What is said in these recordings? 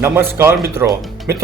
નમસ્કાર મિત્રો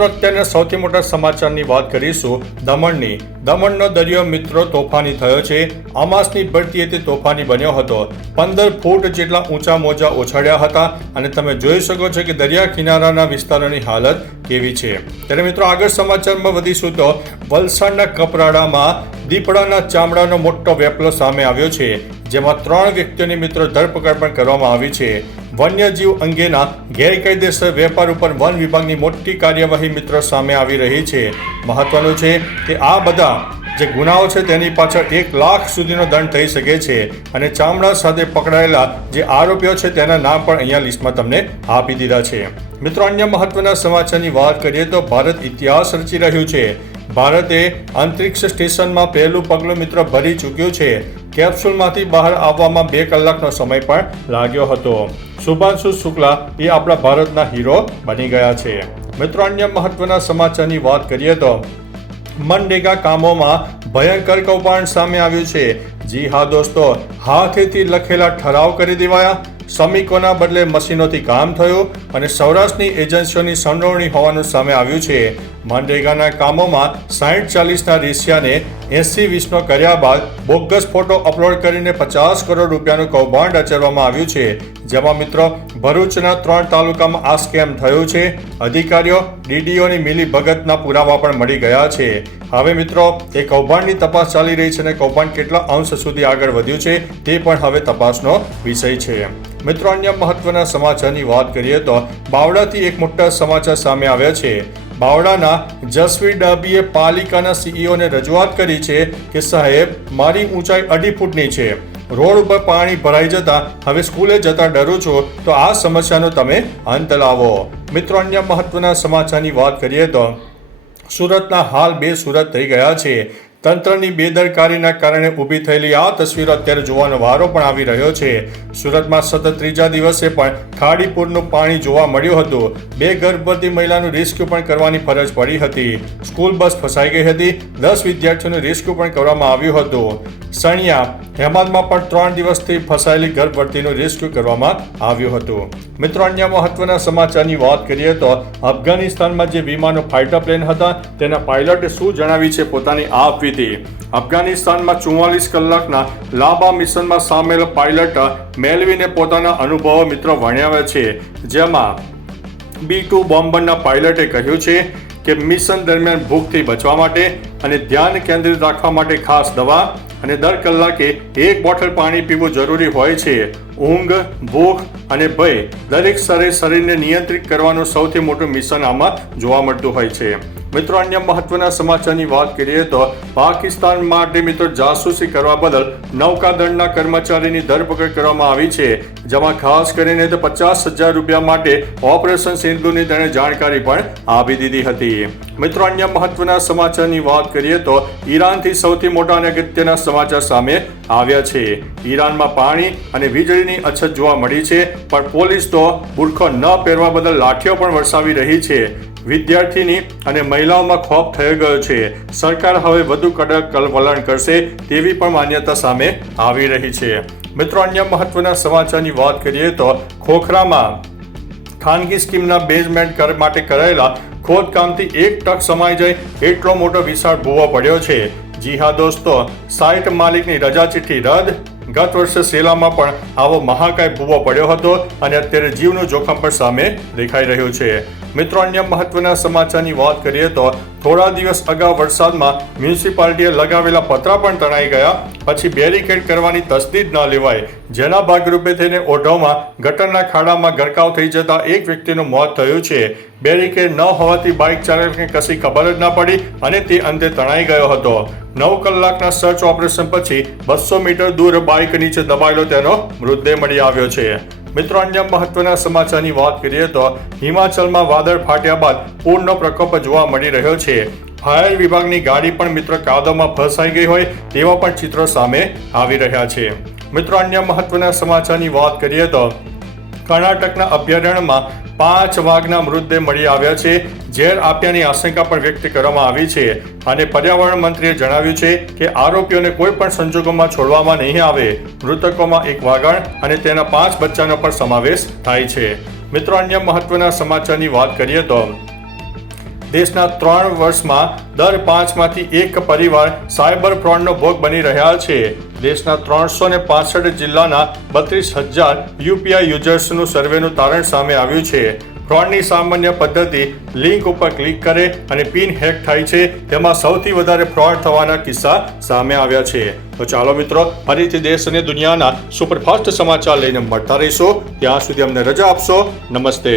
અત્યારના સૌથી મોટા સમાચારની વાત કરીશું દમણનો દરિયો મિત્રો તોફાની થયો છે। અમાસની ભરતીએ તે તોફાની બન્યો હતો। 15 ફૂટ જેટલા ઊંચા મોજા ઉછાળ્યા હતા અને તમે જોઈ શકો છો કે દરિયા કિનારાના વિસ્તારોની હાલત કેવી છે। ત્યારે મિત્રો આગળ સમાચારમાં વધીશું તો વલસાડના કપરાડામાં દીપડાના ચામડાનો મોટો વેપલો સામે આવ્યો છે, જેમાં 3 વ્યક્તિઓની મિત્રો ધરપકડ પણ કરવામાં આવી છે। વન્યજીવ અંગેના ગેરકાયદેસર વેપાર ઉપર વન વિભાગની મોટી કાર્યવાહી મિત્રો સામે આવી રહી છે। મહત્વનું છે કે આ બધા જે ગુનાઓ છે તેની પાછળ 1 લાખ સુધીનો દંડ થઈ શકે છે અને ચામડા સાથે પકડાયેલા જે આરોપીઓ છે તેના નામ પણ અહીંયા લિસ્ટમાં તમને આપી દીધા છે। મિત્રો અન્ય મહત્વના સમાચારની વાત કરીએ તો ભારત ઇતિહાસ રચી રહ્યું છે। ભારતે અંતરિક્ષ સ્ટેશનમાં પહેલું પગલું મિત્રો ભરી ચૂક્યું છે। કેપ્સ્યુલમાંથી બહાર આવવામાં 2 કલાકનો સમય પણ લાગ્યો હતો। શુભાંશુ શુક્લા એ આપણા ભારતના હીરો બની ગયા છે। મિત્રો અન્ય મહત્વના સમાચારની વાત કરીએ તો મનરેગા કામોમાં ભયંકર કૌભાંડ સામે આવ્યું છે। જી હા દોસ્તો, હાથેથી લખેલા ઠરાવ કરી દેવાયા, શ્રમિકોના બદલે મશીનોથી કામ થયું અને સૌરાષ્ટ્રની એજન્સીઓની સંડોવણી હોવાનું સામે આવ્યું છે। મનરેગાના કામોમાં 60-40ના રેશિયાને 80-20નો કર્યા બાદ બોગસ ફોટો અપલોડ કરીને 50 કરોડ રૂપિયાનું કૌભાંડ આચરવામાં આવ્યું છે, જેમાં મિત્રો ભરૂચના 3 તાલુકામાં આ સ્કેમ થયું છે। અધિકારીઓ ડીડીઓની મિલીભગતના પુરાવા પણ મળી ગયા છે। હવે મિત્રો એ કૌભાંડની તપાસ ચાલી રહી છે અને કૌભાંડ કેટલા અંશ સુધી આગળ વધ્યું છે તે પણ હવે તપાસનો વિષય છે। મિત્રો અન્ય મહત્વના સમાચારની વાત કરીએ તો બાવળાથી એક મોટા સમાચાર સામે આવ્યા છે। બાવળાના જસવી ડાબીએ પાલિકાના સીઈઓને રજૂઆત કરી છે કે સાહેબ, મારી ઊંચાઈ 2.5 ફૂટની છે, રોડ ઉપર પાણી ભરાઈ જતા હવે સ્કૂલે જતા ડરું છું, તો આ સમસ્યાનો તમે અંત લાવો। મિત્રો અન્ય મહત્વના સમાચારની વાત કરીએ તો સુરતના હાલ 2 સુરત થઈ ગયા છે। તંત્રની બેદરકારીના કારણે ઊભી થયેલી આ તસવીરો અત્યારે જોવાનો વારો પણ આવી રહ્યો છે। સુરતમાં સતત 3જા દિવસે પણ ખાડીપુરનું પાણી જોવા મળ્યું હતું। 2 ગર્ભવતી મહિલાનું રેસ્ક્યુ પણ કરવાની ફરજ પડી હતી। સ્કૂલ બસ ફસાઈ ગઈ હતી। 10 વિદ્યાર્થીઓનું રેસ્ક્યુ પણ કરવામાં આવ્યું હતું। સણિયા હેમાદમાં પણ 3 દિવસથી ફસાયેલી ગર્ભવતીનું રેસ્ક્યુ કરવામાં આવ્યું હતું। મિત્રો અન્ય મહત્વના સમાચારની વાત કરીએ તો અફઘાનિસ્તાનમાં જે વિમાનો ફાઇટર પ્લેન હતા તેના પાયલટે શું જણાવી છે પોતાની આપવીતી। અફઘાનિસ્તાનમાં 44 કલાકના લાંબા મિશનમાં સામેલ પાયલટ મેલવીને પોતાના અનુભવો મિત્રો વર્ણવ્યા છે, જેમાં B-2 બોમ્બરના પાયલટે કહ્યું છે કે મિશન દરમિયાન ભૂખથી બચવા માટે અને ધ્યાન કેન્દ્રિત રાખવા માટે ખાસ દવા અને દર કલાકે 1 બોટલ પાણી પીવું જરૂરી હોય છે। ઊંઘ, ભૂખ અને ભય દરેક સ્તરે શરીરને નિયંત્રિત કરવાનું સૌથી મોટું મિશન આમાં જોવા મળતું હોય છે। મિત્રો અન્ય મહત્વના સમાચારની વાત કરીએ તો પાકિસ્તાન માટે મિત્રો જાસૂસી કરવા બદલ નૌકાદળના કર્મચારીની ધરપકડ કરવામાં આવી છે, જેમાં ખાસ કરીને તો 50,000 રૂપિયા માટે ઓપરેશન સિંધુની તેણે જાણકારી પણ આપી દીધી હતી। મિત્રો અન્ય મહત્વના સમાચારની વાત કરીએ તો ઈરાનથી સૌથી મોટા અને અગત્યના સમાચાર સામે આવ્યા છે। ઈરાનમાં પાણી અને વીજળીની અછત જોવા મળી છે, પણ પોલીસ તો બુરખો ન પહેરવા બદલ લાઠીઓ પણ વરસાવી રહી છે। વિદ્યાર્થીની અને મહિલાઓમાં ખોફ થઈ ગયો છે। સરકાર હવે વધુ કડક વલણ કરશે તેવી પણ માન્યતા સામે આવી રહી છે। મિત્રો અન્ય મહત્વના સમાચારની વાત કરીએ તો ખોખરામાં ખાનગી સ્કીમના બેઝમેન્ટ માટે કરાયેલા ખોદકામથી 1 ટક સમાઈ જાય એટલો મોટો વિશાળ ભૂવો પડ્યો છે। જી હા દોસ્તો, સાઇટ માલિકની રજા ચિઠ્ઠી રદ। ગત વર્ષે સેલામાં પણ આવો મહાકાય ભૂવો પડ્યો હતો અને અત્યારે જીવનું જોખમ પણ સામે દેખાઈ રહ્યું છે। મિત્રો અન્ય મહત્વના સમાચારની વાત કરીએ તો થોડા દિવસ અગાઉ વરસાદમાં મ્યુનિસિપાલિટીએ લગાવેલા પતરા પણ તણાઈ ગયા પછી બેરિકેડ કરવાની તસદીદ ન લેવાય, જેના ભાગરૂપે થઈને ઓઢવમાં ગટરના ખાડામાં ગરકાવ થઈ જતા 1 વ્યક્તિનું મોત થયું છે। બેરિકેડ ન હોવાથી બાઇક ચાલકને કશી ખબર જ ન પડી અને તે અંતે તણાઈ ગયો હતો। 9 કલાકના સર્ચ ઓપરેશન પછી 200 મીટર દૂર બાઇક નીચે દબાયેલો તેનો મૃતદેહ મળી આવ્યો છે। મિત્રો અન્ય મહત્વના સમાચારની વાત કરીએ તો હિમાચલમાં વાદળ ફાટ્યા બાદ પૂરનો પ્રકોપ જોવા મળી રહ્યો છે। ફાયર વિભાગની ગાડી પણ મિત્રો કાદવમાં ફસાઈ ગઈ હોય તેવા પણ ચિત્રો સામે આવી રહ્યા છે। મિત્રો અન્ય મહત્વના સમાચારની વાત કરીએ તો કર્ણાટકના અભયારણ્યમાં 5 વાઘના મૃતદેહ મળી આવ્યા છે। ઝેર આપ્યાની આશંકા પણ વ્યક્ત કરવામાં આવી છે અને પર્યાવરણ મંત્રીએ જણાવ્યું છે કે આરોપીઓને કોઈ પણ સંજોગોમાં છોડવામાં નહીં આવે। મૃતકોમાં 1 વાઘણ અને તેના 5 બચ્ચાનો પણ સમાવેશ થાય છે। મિત્રો અન્ય મહત્વના સમાચારની વાત કરીએ તો દેશના 3 વર્ષમાં દર 5માંથી 1 પરિવાર સાયબર ફ્રોડનો ભોગ બની રહ્યા છે. દેશના 365 જિલ્લાના 32,000 યુપીઆઈ યુઝર્સનું સર્વેનું તારણ સામે આવ્યું છે. ફ્રોડની સામાન્ય પદ્ધતિ લિંક ઉપર ક્લિક કરે અને પિન હેક થાય છે. તેમાં સૌથી વધારે ફ્રોડ થવાના કિસ્સા સામે આવ્યા છે. તો ચાલો મિત્રો, ફરીથી દેશ અને દુનિયાના સુપરફાસ્ટ સમાચાર લઈને મળતા રહીશું. ત્યાં સુધી અમને રજા આપશો. નમસ્તે.